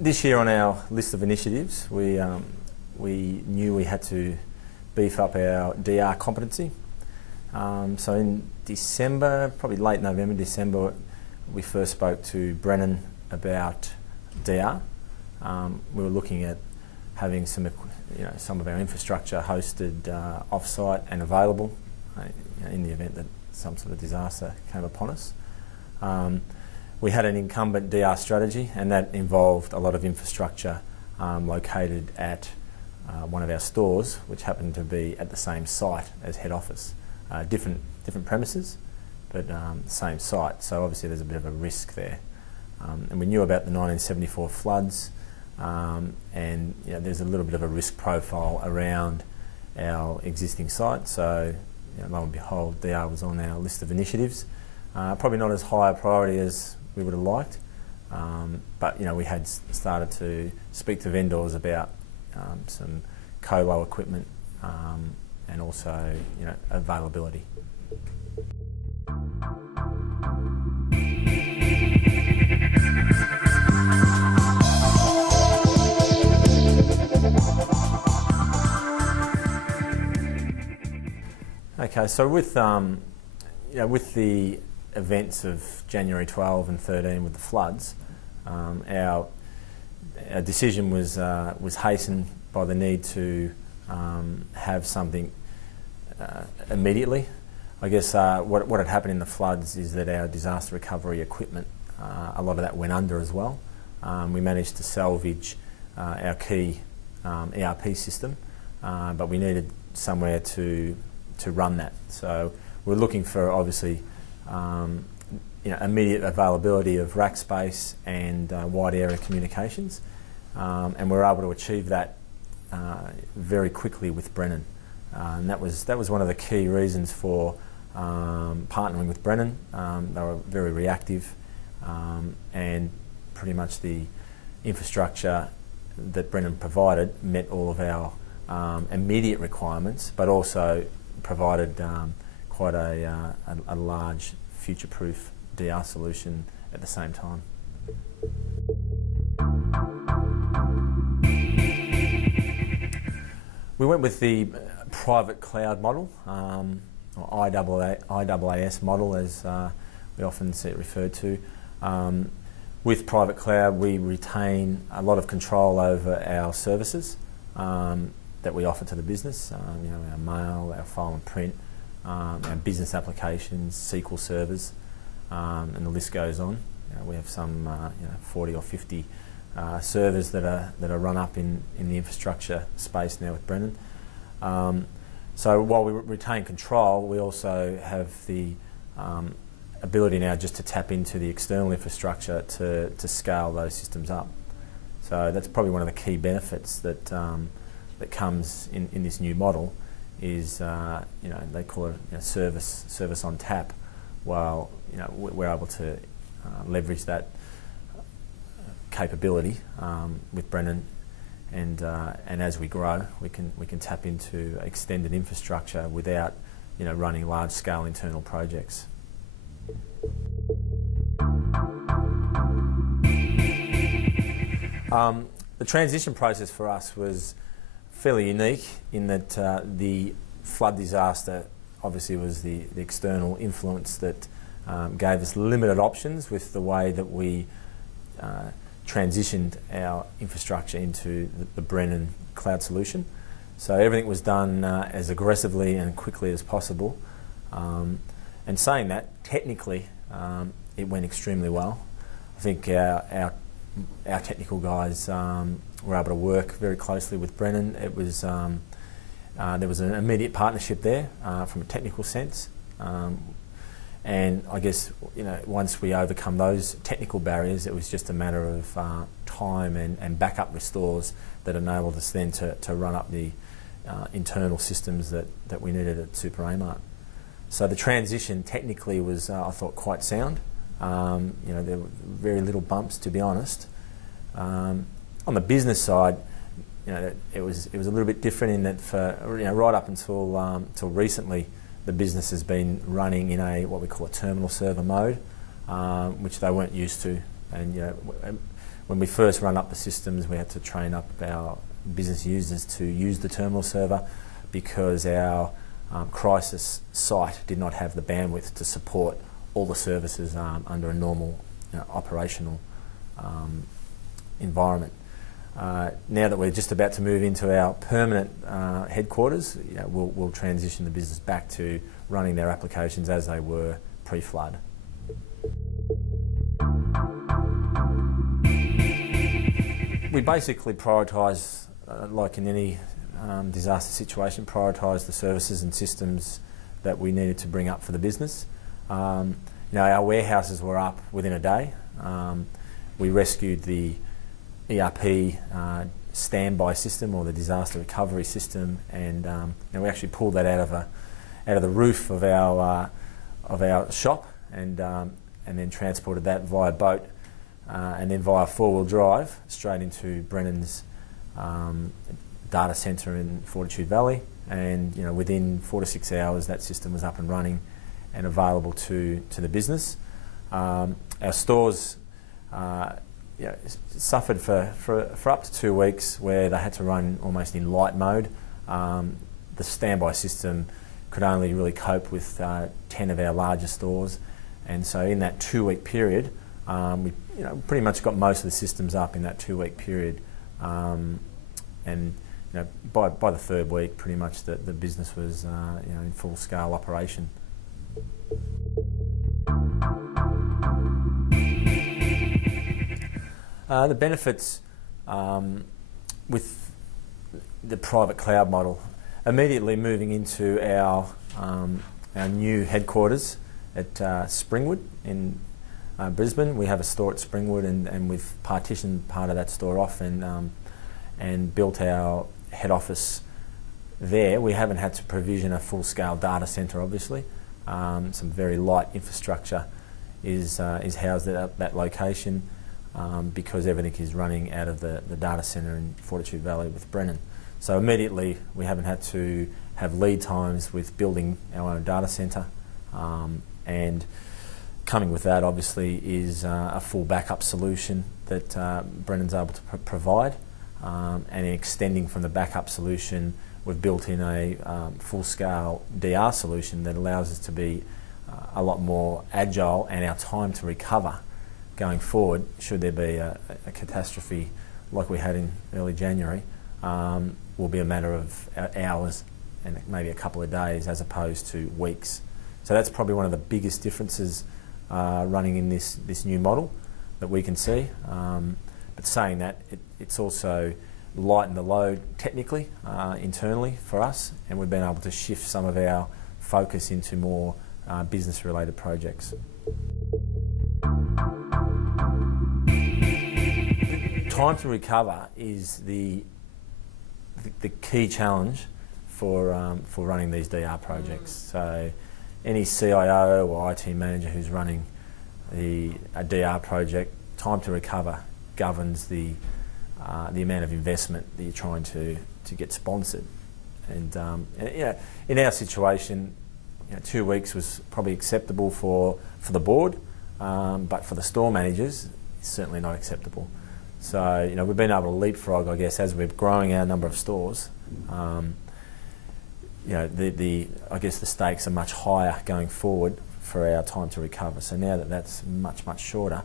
This year on our list of initiatives, we knew we had to beef up our DR competency. So in December, probably late November, December, we first spoke to Brennan about DR. We were looking at having some of our infrastructure hosted off-site and available in the event that some sort of disaster came upon us. We had an incumbent DR strategy, and that involved a lot of infrastructure located at one of our stores, which happened to be at the same site as head office. Different premises, but same site. So obviously there's a bit of a risk there. And we knew about the 1974 floods, and there's a little bit of a risk profile around our existing site. So lo and behold, DR was on our list of initiatives. Probably not as high a priority as we would have liked, but we had started to speak to vendors about some colo equipment and also availability. Okay, so with the events of January 12 and 13 with the floods, our decision was hastened by the need to have something immediately. I guess what had happened in the floods is that our disaster recovery equipment, a lot of that went under as well. We managed to salvage our key ERP system, but we needed somewhere to run that. So we're looking for obviously immediate availability of rack space and wide area communications, and we were able to achieve that very quickly with Brennan, and that was one of the key reasons for partnering with Brennan. They were very reactive, and pretty much the infrastructure that Brennan provided met all of our immediate requirements, but also provided quite a large future-proof DR solution at the same time. We went with the private cloud model, or IaaS model as we often see it referred to. With private cloud, we retain a lot of control over our services that we offer to the business, our mail, our file and print, our business applications, SQL servers, and the list goes on. We have some 40 or 50 servers that are run up in the infrastructure space now with Brennan. So while we retain control, we also have the ability now just to tap into the external infrastructure to scale those systems up. So that's probably one of the key benefits that comes in this new model is they call it service on tap. While we're able to leverage that capability with Brennan, and as we grow, we can tap into extended infrastructure without running large scale internal projects. The transition process for us was fairly unique in that the flood disaster obviously was the external influence that gave us limited options with the way that we transitioned our infrastructure into the Brennan cloud solution. So everything was done as aggressively and quickly as possible. And saying that, technically, it went extremely well. I think our technical guys were able to work very closely with Brennan. It was there was an immediate partnership there from a technical sense, and I guess once we overcome those technical barriers, it was just a matter of time and backup restores that enabled us then to run up the internal systems that we needed at Super A-Mart. So the transition technically was, I thought, quite sound. There were very little bumps, to be honest. On the business side, it was a little bit different in that for right up until recently, the business has been running in what we call a terminal server mode, which they weren't used to, and when we first run up the systems, we had to train up our business users to use the terminal server because our crisis site did not have the bandwidth to support all the services under a normal operational environment. Now that we're just about to move into our permanent headquarters, we'll transition the business back to running their applications as they were pre-flood. We basically prioritise, like in any disaster situation, prioritise the services and systems that we needed to bring up for the business. Our warehouses were up within a day. We rescued the ERP standby system or the disaster recovery system, and we actually pulled that out of the roof of our shop, and then transported that via boat and then via four-wheel drive straight into Brennan's data centre in Fortitude Valley. And within 4 to 6 hours, that system was up and running and available to the business. Our stores suffered for up to 2 weeks where they had to run almost in light mode. The standby system could only really cope with 10 of our larger stores, and so in that 2-week period, we pretty much got most of the systems up in that 2-week period, and by the 3rd week, pretty much the business was in full-scale operation. The benefits with the private cloud model, immediately moving into our new headquarters at Springwood in Brisbane. We have a store at Springwood, and we've partitioned part of that store off and built our head office there. We haven't had to provision a full-scale data centre, obviously. Some very light infrastructure is housed at that location because everything is running out of the data centre in Fortitude Valley with Brennan. So immediately we haven't had to have lead times with building our own data centre, and coming with that obviously is a full backup solution that Brennan's able to provide, and extending from the backup solution, we've built in a full-scale DR solution that allows us to be a lot more agile, and our time to recover going forward, should there be a catastrophe like we had in early January, will be a matter of hours and maybe a couple of days as opposed to weeks. So that's probably one of the biggest differences running in this new model that we can see. But saying that, it's also lightened the load technically, internally for us, and we've been able to shift some of our focus into more business-related projects. Time to recover is the key challenge for running these DR projects. So any CIO or IT manager who's running a DR project, time to recover governs the amount of investment that you're trying to get sponsored. And in our situation, 2 weeks was probably acceptable for the board, but for the store managers, it's certainly not acceptable. So we've been able to leapfrog, I guess, as we're growing our number of stores. I guess the stakes are much higher going forward for our time to recover. So now that that's much shorter,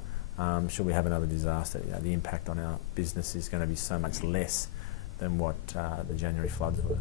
should we have another disaster, the impact on our business is going to be so much less than what the January floods were.